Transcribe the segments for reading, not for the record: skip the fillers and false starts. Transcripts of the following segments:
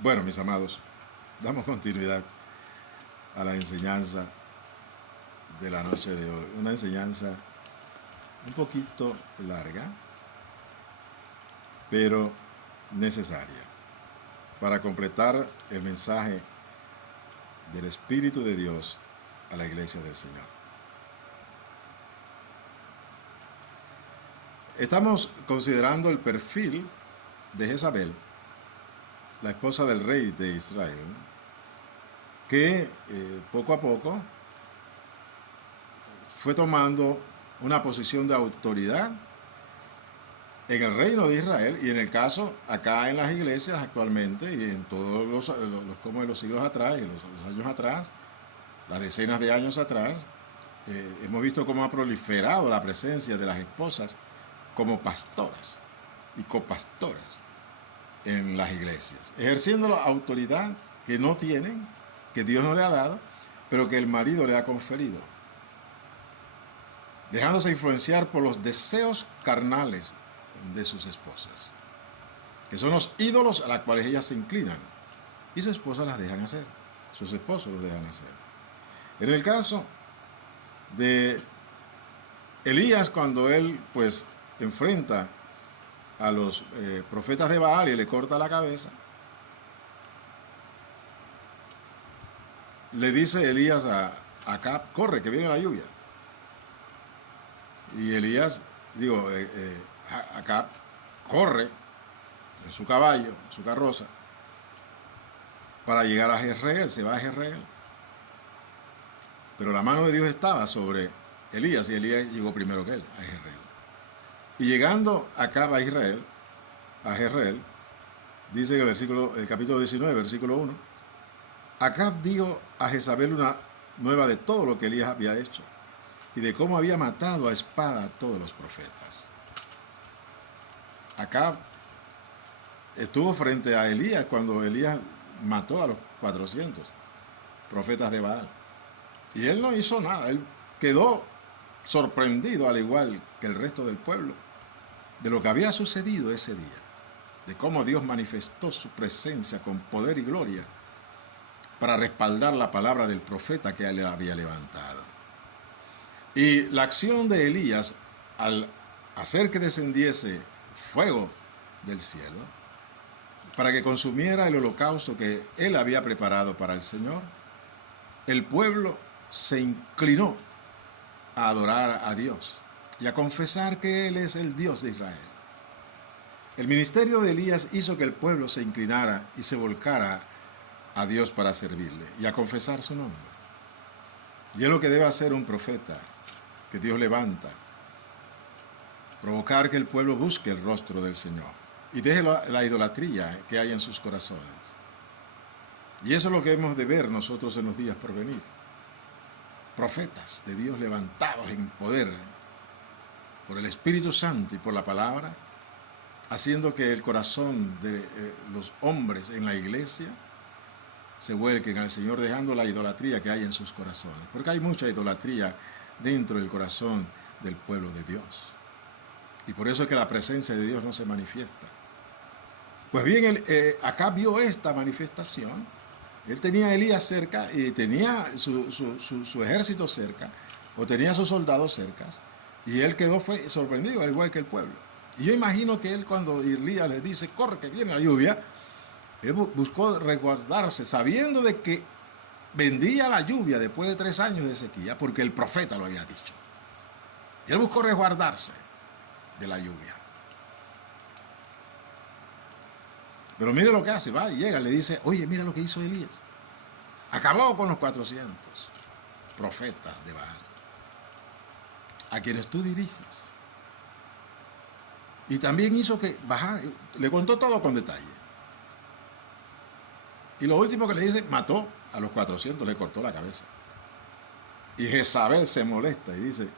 Bueno, mis amados, damos continuidad a la enseñanza de la noche de hoy. Una enseñanza un poquito larga, pero necesaria para completar el mensaje del Espíritu de Dios a la iglesia del Señor. Estamos considerando el perfil de Jezabel, la esposa del rey de Israel, que poco a poco fue tomando una posición de autoridad en el reino de Israel y en el caso acá en las iglesias actualmente y en todos los siglos atrás y los años atrás, las decenas de años atrás, hemos visto cómo ha proliferado la presencia de las esposas como pastoras y copastoras en las iglesias, ejerciendo la autoridad que no tienen, que Dios no le ha dado, pero que el marido le ha conferido, dejándose influenciar por los deseos carnales de sus esposas, que son los ídolos a los cuales ellas se inclinan, y sus esposas las dejan hacer, sus esposos los dejan hacer. En el caso de Elías, cuando él pues enfrenta a los profetas de Baal y le corta la cabeza, le dice Elías a Acab, corre que viene la lluvia. Y Elías, Acab corre en su caballo, en su carroza, para llegar a Jezreel, se va a Jezreel. Pero la mano de Dios estaba sobre Elías y Elías llegó primero que él a Jezreel. Y llegando Acab a Jezreel, dice en el capítulo 19, versículo 1, Acab dijo a Jezabel una nueva de todo lo que Elías había hecho y de cómo había matado a espada a todos los profetas. Acab estuvo frente a Elías cuando Elías mató a los 400 profetas de Baal. Y él no hizo nada, él quedó sorprendido, al igual que el resto del pueblo, de lo que había sucedido ese día, de cómo Dios manifestó su presencia con poder y gloria para respaldar la palabra del profeta que él había levantado. Y la acción de Elías, al hacer que descendiese fuego del cielo, para que consumiera el holocausto que él había preparado para el Señor, el pueblo se inclinó a adorar a Dios y a confesar que Él es el Dios de Israel. El ministerio de Elías hizo que el pueblo se inclinara y se volcara a Dios para servirle y a confesar su nombre. Y es lo que debe hacer un profeta que Dios levanta, provocar que el pueblo busque el rostro del Señor y deje la idolatría que hay en sus corazones. Y eso es lo que hemos de ver nosotros en los días por venir. Profetas de Dios levantados en poder por el Espíritu Santo y por la palabra, haciendo que el corazón de los hombres en la iglesia se vuelquen al Señor, dejando la idolatría que hay en sus corazones, porque hay mucha idolatría dentro del corazón del pueblo de Dios, y por eso es que la presencia de Dios no se manifiesta. Pues bien, acá vio esta manifestación. Él tenía a Elías cerca y tenía su ejército cerca, o tenía a sus soldados cerca, y él fue sorprendido, al igual que el pueblo. Y yo imagino que él, cuando Elías le dice, corre que viene la lluvia, él buscó resguardarse, sabiendo de que vendría la lluvia después de 3 años de sequía, porque el profeta lo había dicho. Y él buscó resguardarse de la lluvia. Pero mire lo que hace, va y llega, le dice, oye, mira lo que hizo Elías. Acabó con los 400 profetas de Baal, a quienes tú diriges. Y también hizo que bajar, le contó todo con detalle. Y lo último que le dice, mató a los 400, le cortó la cabeza. Y Jezabel se molesta y dice,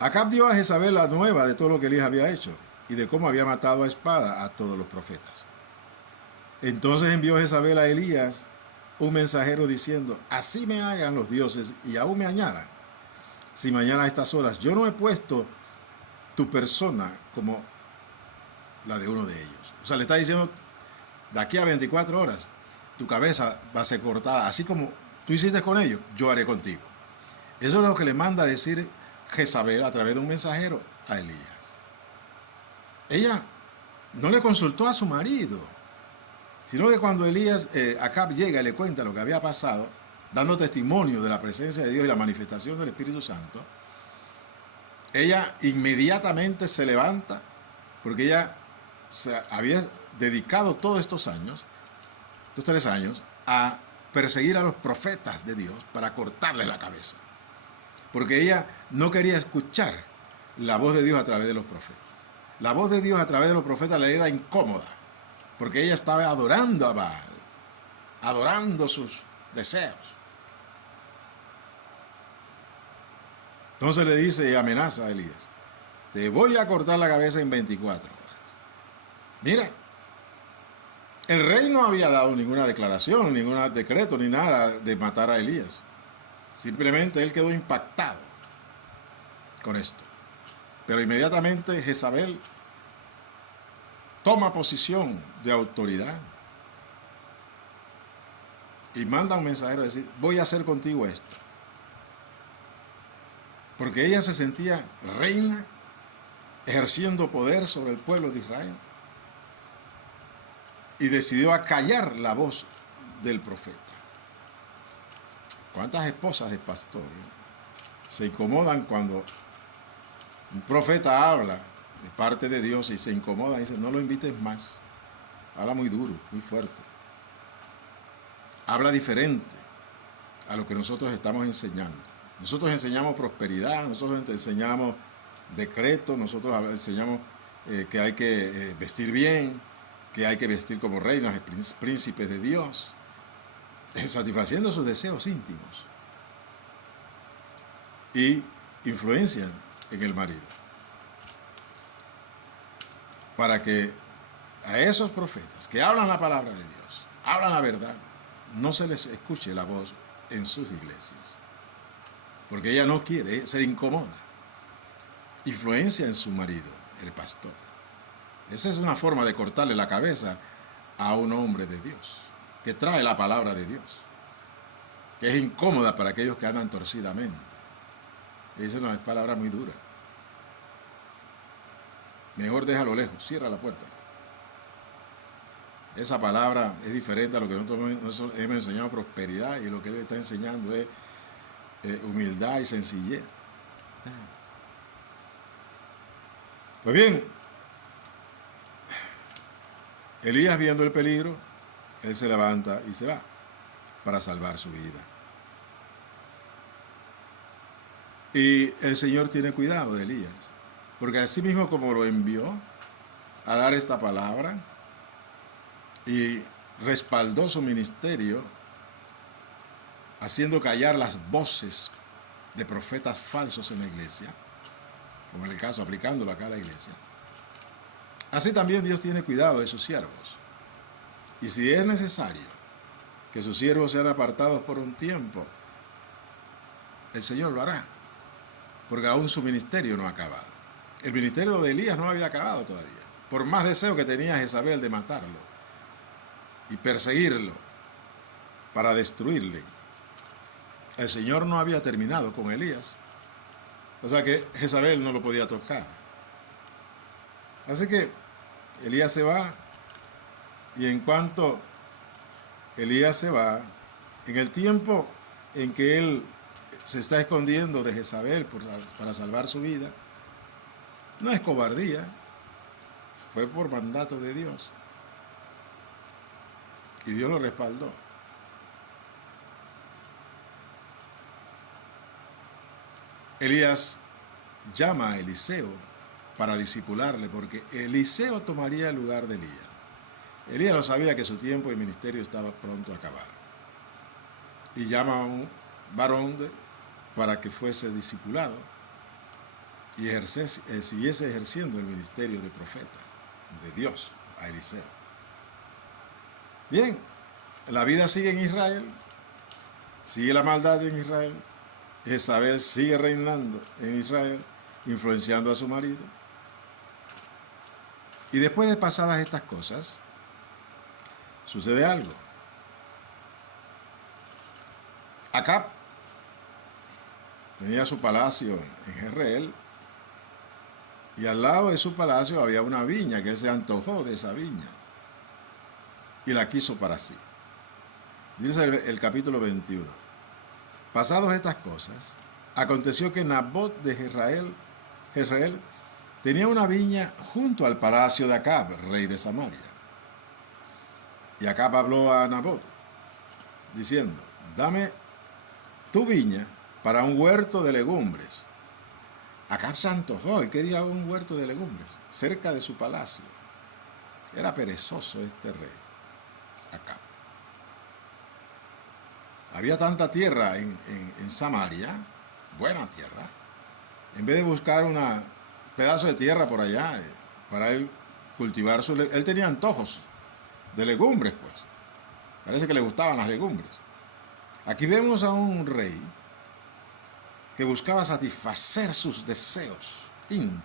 Acab dio a Jezabel la nueva de todo lo que Elías había hecho y de cómo había matado a espada a todos los profetas. Entonces envió Jezabel a Elías un mensajero diciendo, así me hagan los dioses y aún me añadan, si mañana a estas horas yo no he puesto tu persona como la de uno de ellos. O sea, le está diciendo, de aquí a 24 horas, tu cabeza va a ser cortada, así como tú hiciste con ellos, yo haré contigo. Eso es lo que le manda a decir Jezabel a través de un mensajero a Elías. Ella no le consultó a su marido, sino que cuando Acab llega y le cuenta lo que había pasado, dando testimonio de la presencia de Dios y la manifestación del Espíritu Santo, ella inmediatamente se levanta, porque ella se había dedicado todos estos 3 años, a perseguir a los profetas de Dios para cortarle la cabeza. Porque ella no quería escuchar la voz de Dios a través de los profetas. La voz de Dios a través de los profetas le era incómoda, porque ella estaba adorando a Baal, adorando sus deseos. Entonces le dice y amenaza a Elías, te voy a cortar la cabeza en 24 horas. Mira, el rey no había dado ninguna declaración, ningún decreto, ni nada de matar a Elías. Simplemente él quedó impactado con esto. Pero inmediatamente Jezabel toma posición de autoridad y manda a un mensajero a decir, voy a hacer contigo esto. Porque ella se sentía reina, ejerciendo poder sobre el pueblo de Israel, y decidió acallar la voz del profeta. ¿Cuántas esposas de pastor se incomodan cuando un profeta habla de parte de Dios y se incomodan y dicen, no lo invites más? Habla muy duro, muy fuerte. Habla diferente a lo que nosotros estamos enseñando. Nosotros enseñamos prosperidad, nosotros enseñamos decretos, nosotros enseñamos que hay que vestir bien, que hay que vestir como reinas, príncipes de Dios, satisfaciendo sus deseos íntimos, y influencian en el marido, para que a esos profetas que hablan la palabra de Dios, hablan la verdad, no se les escuche la voz en sus iglesias, porque ella no quiere, se incomoda, influencia en su marido, el pastor. Esa es una forma de cortarle la cabeza a un hombre de Dios, que trae la palabra de Dios, que es incómoda para aquellos que andan torcidamente. Y dice, no, es palabra muy dura. Mejor déjalo lejos, cierra la puerta. Esa palabra es diferente a lo que nosotros hemos enseñado, prosperidad, y lo que él está enseñando es humildad y sencillez. Pues bien, Elías, viendo el peligro, él se levanta y se va para salvar su vida. Y el Señor tiene cuidado de Elías, porque así mismo como lo envió a dar esta palabra y respaldó su ministerio, haciendo callar las voces de profetas falsos en la iglesia, como en el caso aplicándolo acá a la iglesia, así también Dios tiene cuidado de sus siervos. Y si es necesario que sus siervos sean apartados por un tiempo, el Señor lo hará, porque aún su ministerio no ha acabado. El ministerio de Elías no había acabado todavía, por más deseo que tenía Jezabel de matarlo y perseguirlo para destruirle. El Señor no había terminado con Elías, o sea que Jezabel no lo podía tocar. Así que Elías se va, y en cuanto Elías se va, en el tiempo en que él se está escondiendo de Jezabel para salvar su vida, no es cobardía, fue por mandato de Dios, y Dios lo respaldó. Elías llama a Eliseo para discipularle, porque Eliseo tomaría el lugar de Elías. Elías lo sabía que su tiempo de ministerio estaba pronto a acabar, y llama a un varón para que fuese discipulado y siguiese ejerciendo el ministerio de profeta de Dios a Eliseo. Bien, la vida sigue en Israel, sigue la maldad en Israel. Jezabel sigue reinando en Israel, influenciando a su marido. Y después de pasadas estas cosas, sucede algo. Acab tenía su palacio en Jezreel, y al lado de su palacio había una viña, que él se antojó de esa viña y la quiso para sí. Dice el capítulo 21. Pasados estas cosas, aconteció que Nabot de Jezreel tenía una viña junto al palacio de Acab, rey de Samaria. Y Acab habló a Nabot, diciendo: dame tu viña para un huerto de legumbres. Acab se antojó, él quería un huerto de legumbres cerca de su palacio. Era perezoso este rey, Acab. Había tanta tierra en Samaria, buena tierra. En vez de buscar un pedazo de tierra por allá para él cultivar él tenía antojos de legumbres, pues. Parece que le gustaban las legumbres. Aquí vemos a un rey que buscaba satisfacer sus deseos íntimos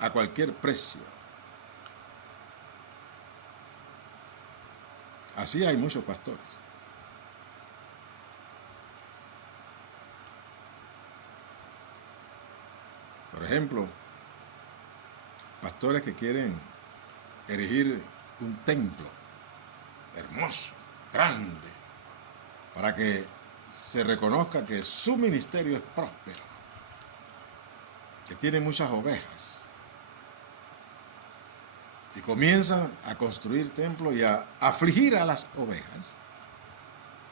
a cualquier precio. Así hay muchos pastores. Por ejemplo, pastores que quieren erigir un templo hermoso, grande, para que se reconozca que su ministerio es próspero, que tiene muchas ovejas, y comienzan a construir templos y a afligir a las ovejas,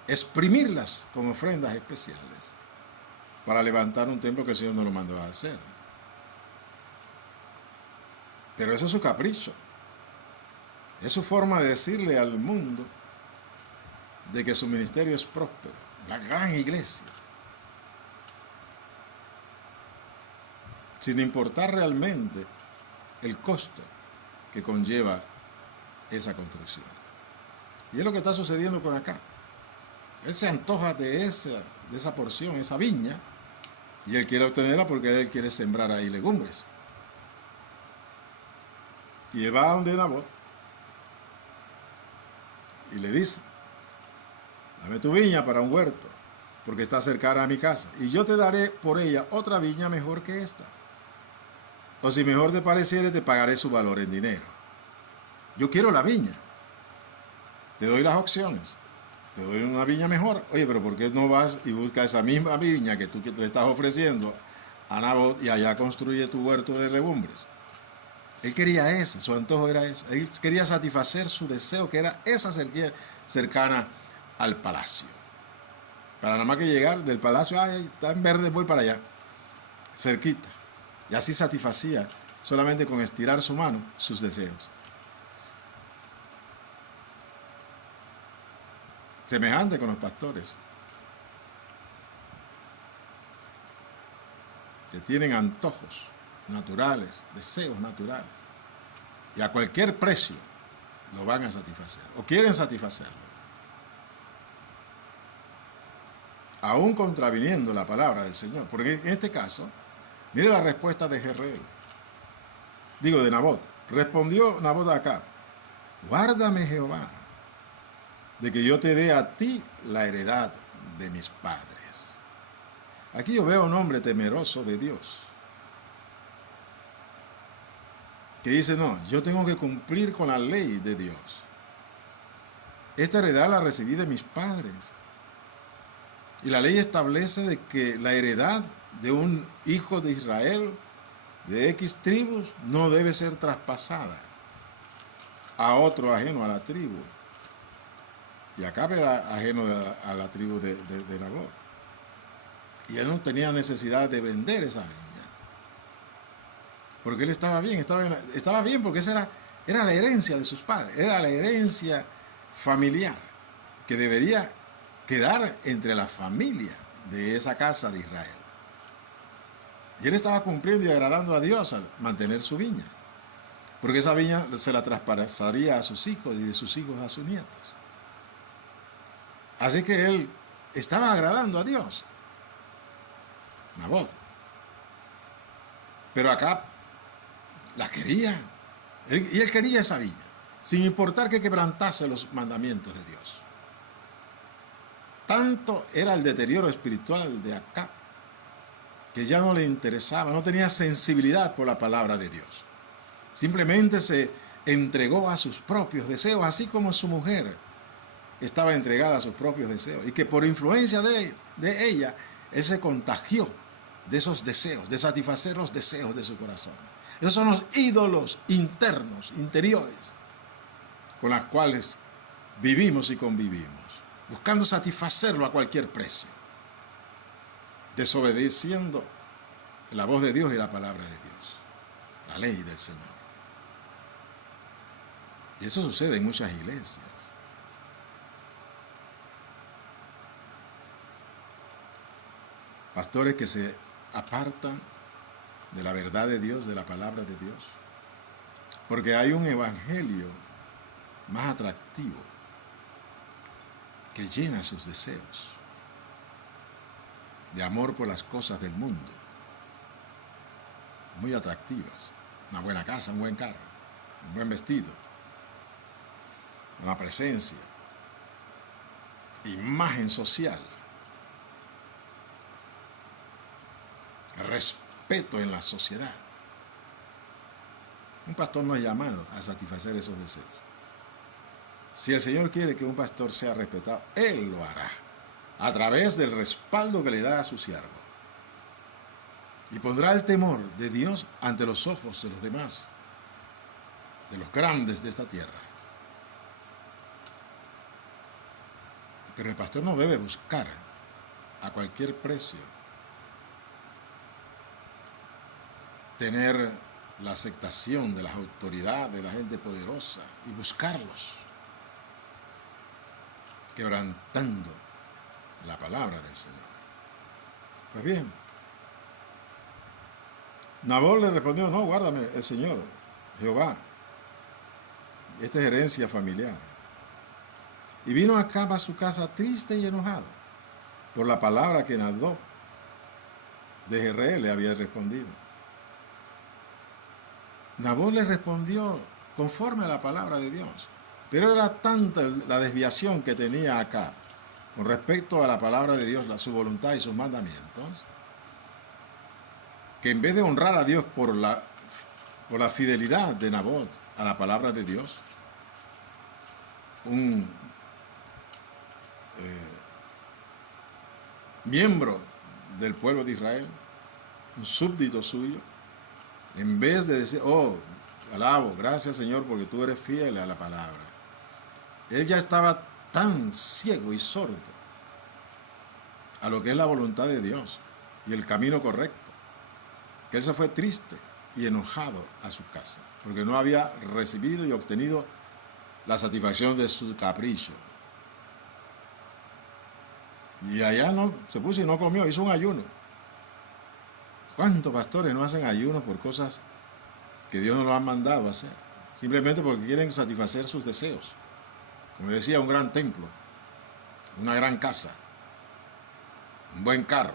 exprimirlas con ofrendas especiales para levantar un templo que el Señor no lo mandó a hacer. Pero eso es su capricho, es su forma de decirle al mundo de que su ministerio es próspero, la gran iglesia, sin importar realmente el costo que conlleva esa construcción. Y es lo que está sucediendo con acá. Él se antoja de esa porción, esa viña, y él quiere obtenerla porque él quiere sembrar ahí legumbres. Y él va a donde Nabot y le dice: dame tu viña para un huerto, porque está cercana a mi casa, y yo te daré por ella otra viña mejor que esta. O si mejor te pareciere, te pagaré su valor en dinero. Yo quiero la viña. Te doy las opciones. Te doy una viña mejor. Oye, pero ¿por qué no vas y buscas esa misma viña que tú le estás ofreciendo a Nabot y allá construye tu huerto de legumbres? Él quería esa, su antojo era eso. Él quería satisfacer su deseo, que era esa cercana al palacio. Para nada más que llegar del palacio, está en verde, voy para allá, cerquita. Y así satisfacía, solamente con estirar su mano, sus deseos. Semejante con los pastores, que tienen antojos naturales, deseos naturales, y a cualquier precio lo van a satisfacer, o quieren satisfacerlo, aún contraviniendo la palabra del Señor. Porque en este caso, mire la respuesta de Nabot. Respondió Nabot acá: guárdame, Jehová, de que yo te dé a ti la heredad de mis padres. Aquí yo veo a un hombre temeroso de Dios, que dice: no, yo tengo que cumplir con la ley de Dios. Esta heredad la recibí de mis padres. Y la ley establece de que la heredad de un hijo de Israel, de X tribus, no debe ser traspasada a otro ajeno a la tribu. Y acá era ajeno a la tribu de Nabot. Y él no tenía necesidad de vender esa viña, porque él estaba bien porque esa era la herencia de sus padres, era la herencia familiar que debería quedar entre la familia de esa casa de Israel. Y él estaba cumpliendo y agradando a Dios al mantener su viña, porque esa viña se la traspasaría a sus hijos y de sus hijos a sus nietos. Así que él estaba agradando a Dios, Nabot. Pero acá la quería, Y él quería esa viña, sin importar que quebrantase los mandamientos de Dios. Tanto era el deterioro espiritual de Acab que ya no le interesaba, no tenía sensibilidad por la palabra de Dios. Simplemente se entregó a sus propios deseos, así como su mujer estaba entregada a sus propios deseos. Y que por influencia de ella, él se contagió de esos deseos, de satisfacer los deseos de su corazón. Esos son los ídolos internos, interiores, con los cuales vivimos y convivimos, buscando satisfacerlo a cualquier precio, desobedeciendo la voz de Dios y la palabra de Dios, la ley del Señor. Y eso sucede en muchas iglesias. Pastores que se apartan de la verdad de Dios, de la palabra de Dios, porque hay un evangelio más atractivo que llena sus deseos de amor por las cosas del mundo, muy atractivas. Una buena casa, un buen carro, un buen vestido, una presencia, imagen social, respeto en la sociedad. Un pastor no es llamado a satisfacer esos deseos. Si el Señor quiere que un pastor sea respetado, Él lo hará a través del respaldo que le da a su siervo. Y pondrá el temor de Dios ante los ojos de los demás, de los grandes de esta tierra. Pero el pastor no debe buscar a cualquier precio tener la aceptación de las autoridades, de la gente poderosa, y buscarlos, quebrantando la palabra del Señor. Pues bien, Nabot le respondió: no, guárdame el Señor, Jehová. Esta es herencia familiar. Y vino Acab a su casa triste y enojado por la palabra que Nabot de Jezreel le había respondido. Nabot le respondió conforme a la palabra de Dios, pero era tanta la desviación que tenía Acab con respecto a la palabra de Dios, su voluntad y sus mandamientos, que en vez de honrar a Dios por la fidelidad de Nabot a la palabra de Dios, un miembro del pueblo de Israel, un súbdito suyo, en vez de decir: oh, alabo, gracias Señor porque tú eres fiel a la palabra, él ya estaba tan ciego y sordo a lo que es la voluntad de Dios y el camino correcto, que él se fue triste y enojado a su casa, porque no había recibido y obtenido la satisfacción de su capricho. Y allá no se puso y no comió, hizo un ayuno. ¿Cuántos pastores no hacen ayunos por cosas que Dios no los ha mandado a hacer? Simplemente porque quieren satisfacer sus deseos. Como decía, un gran templo, una gran casa, un buen carro,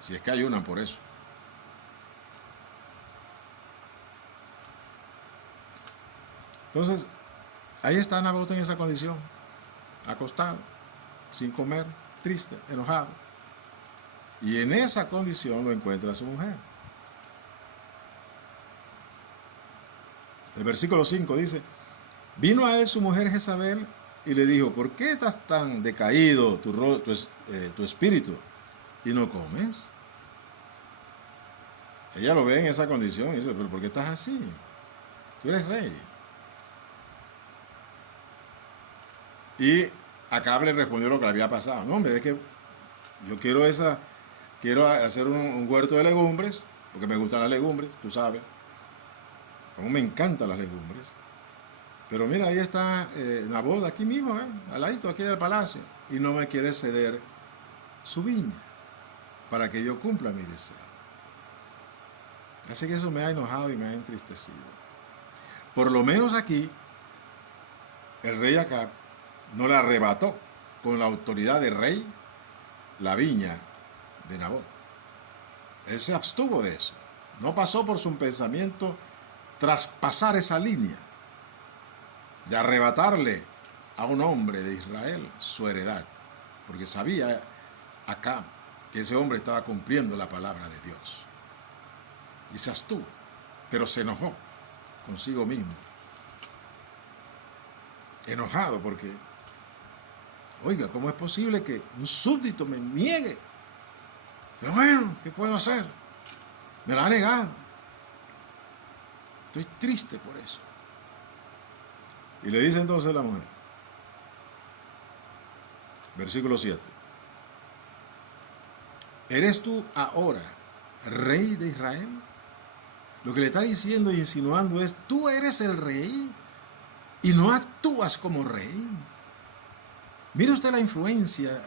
si es que ayunan por eso. Entonces, ahí está Nabot en esa condición, acostado, sin comer, triste, enojado. Y en esa condición lo encuentra su mujer. El versículo 5 dice: vino a él su mujer Jezabel y le dijo: ¿por qué estás tan decaído tu espíritu y no comes? Ella lo ve en esa condición y dice: ¿pero por qué estás así? Tú eres rey. Y Acab le respondió lo que le había pasado. No, hombre, es que yo quiero hacer un huerto de legumbres, porque me gustan las legumbres, tú sabes. Como me encantan las legumbres. Pero mira, ahí está Nabot, aquí mismo, al ladito, aquí del palacio, y no me quiere ceder su viña para que yo cumpla mi deseo. Así que eso me ha enojado y me ha entristecido. Por lo menos aquí, el rey Acab no le arrebató con la autoridad de rey la viña de Nabot. Él se abstuvo de eso. No pasó por su pensamiento traspasar esa línea de arrebatarle a un hombre de Israel su heredad, porque sabía Acab que ese hombre estaba cumpliendo la palabra de Dios. Y se abstuvo, pero se enojó consigo mismo. Enojado porque, oiga, ¿cómo es posible que un súbdito me niegue? Pero bueno, ¿qué puedo hacer? Me la ha negado. Estoy triste por eso. Y le dice entonces la mujer, versículo 7, ¿eres tú ahora rey de Israel? Lo que le está diciendo e insinuando es, tú eres el rey y no actúas como rey. Mire usted la influencia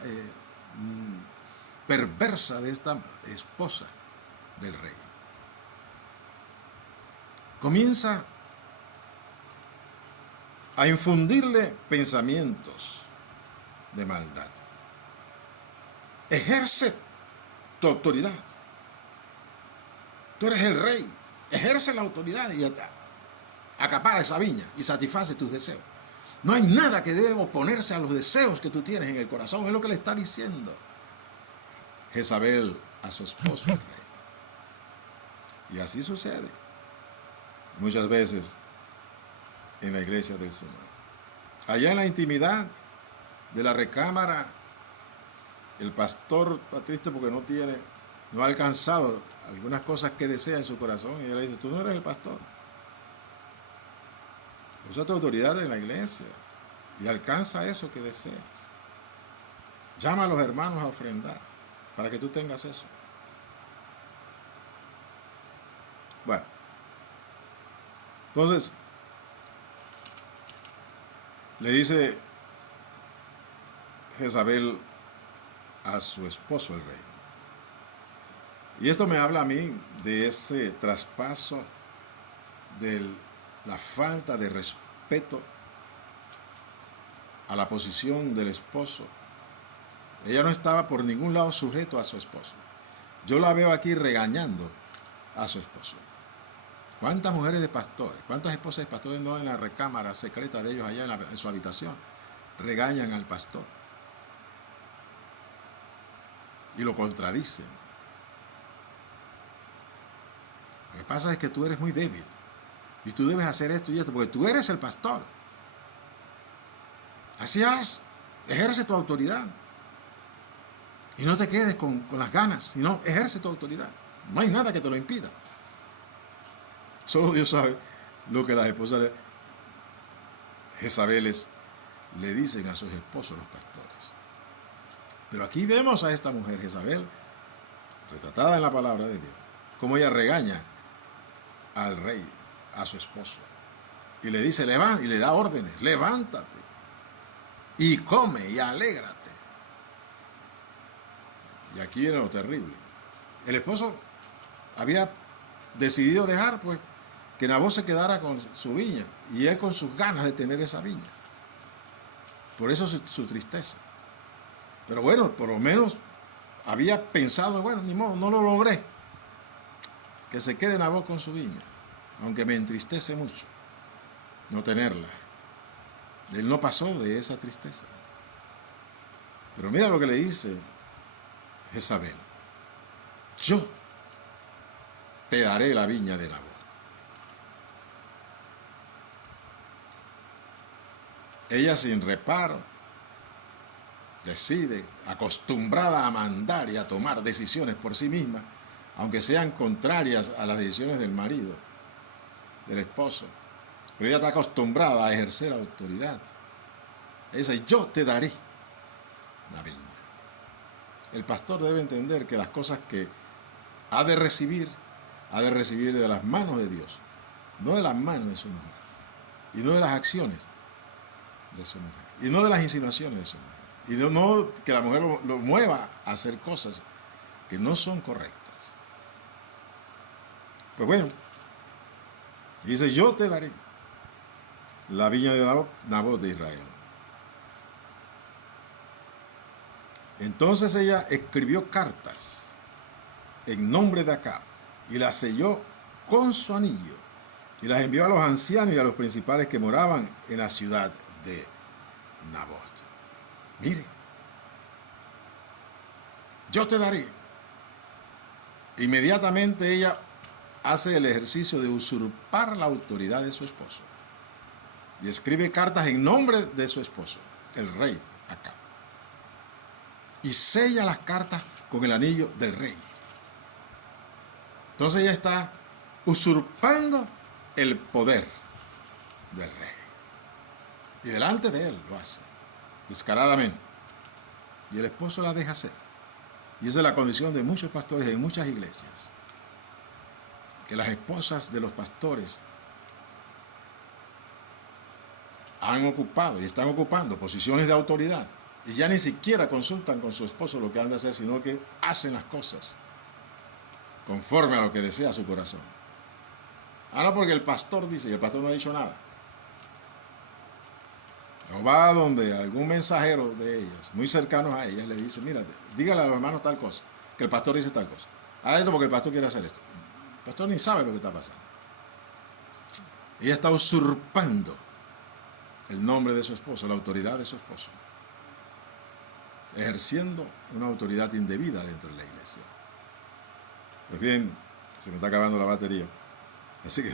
perversa de esta esposa del rey. Comienza a infundirle pensamientos de maldad. Ejerce tu autoridad. Tú eres el rey. Ejerce la autoridad y acapara esa viña y satisface tus deseos. No hay nada que deba oponerse a los deseos que tú tienes en el corazón. Es lo que le está diciendo Jezabel a su esposo, el rey. Y así sucede muchas veces en la iglesia del Señor. Allá en la intimidad de la recámara, el pastor está triste porque no ha alcanzado algunas cosas que desea en su corazón, y él le dice, tú no eres el pastor. Usa tu autoridad en la iglesia y alcanza eso que deseas. Llama a los hermanos a ofrendar para que tú tengas eso. Bueno, entonces le dice Jezabel a su esposo, el rey. Y esto me habla a mí de ese traspaso de la falta de respeto a la posición del esposo. Ella no estaba por ningún lado sujeto a su esposo. Yo la veo aquí regañando a su esposo. ¿Cuántas mujeres de pastores, cuántas esposas de pastores no en la recámara secreta de ellos allá en su habitación regañan al pastor y lo contradicen? Lo que pasa es que tú eres muy débil y tú debes hacer esto y esto porque tú eres el pastor. Así haz, ejerce tu autoridad y no te quedes con las ganas, sino ejerce tu autoridad. No hay nada que te lo impida. Solo Dios sabe lo que las esposas de Jezabeles le dicen a sus esposos, los pastores. Pero aquí vemos a esta mujer, Jezabel, retratada en la palabra de Dios, como ella regaña al rey, a su esposo, y le dice, levántate, y le da órdenes, levántate, y come, y alégrate. Y aquí viene lo terrible. El esposo había decidido dejar, pues, que Nabot se quedara con su viña, y él con sus ganas de tener esa viña. Por eso su tristeza. Pero bueno, por lo menos había pensado, bueno, ni modo, no lo logré. Que se quede Nabot con su viña, aunque me entristece mucho no tenerla. Él no pasó de esa tristeza. Pero mira lo que le dice Jezabel. Yo te daré la viña de Nabot. Ella sin reparo decide, acostumbrada a mandar y a tomar decisiones por sí misma, aunque sean contrarias a las decisiones del marido, del esposo. Pero ella está acostumbrada a ejercer autoridad. Ella dice, yo te daré la viña. El pastor debe entender que las cosas que ha de recibir de las manos de Dios, no de las manos de su mujer, y no de las acciones de su mujer, y no de las insinuaciones de su mujer, y no que la mujer lo mueva a hacer cosas que no son correctas. Pues bueno, dice, yo te daré la viña de Nabot de Israel. Entonces ella escribió cartas en nombre de Acab y las selló con su anillo y las envió a los ancianos y a los principales que moraban en la ciudad de Nabot. Mire, yo te daré. Inmediatamente ella hace el ejercicio de usurpar la autoridad de su esposo y escribe cartas en nombre de su esposo, el rey Acab, y sella las cartas con el anillo del rey. Entonces ella está usurpando el poder del rey. Y delante de él lo hace, descaradamente. Y el esposo la deja hacer. Y esa es la condición de muchos pastores en muchas iglesias. Que las esposas de los pastores han ocupado y están ocupando posiciones de autoridad. Y ya ni siquiera consultan con su esposo lo que han de hacer, sino que hacen las cosas conforme a lo que desea su corazón. No, porque el pastor dice, y el pastor no ha dicho nada. O va a donde algún mensajero de ellos, muy cercanos a ellas, le dice, mira, dígale a los hermanos tal cosa, que el pastor dice tal cosa. Haz esto porque el pastor quiere hacer esto. El pastor ni sabe lo que está pasando. Ella está usurpando el nombre de su esposo, la autoridad de su esposo, ejerciendo una autoridad indebida dentro de la iglesia. Pues bien, se me está acabando la batería. Así que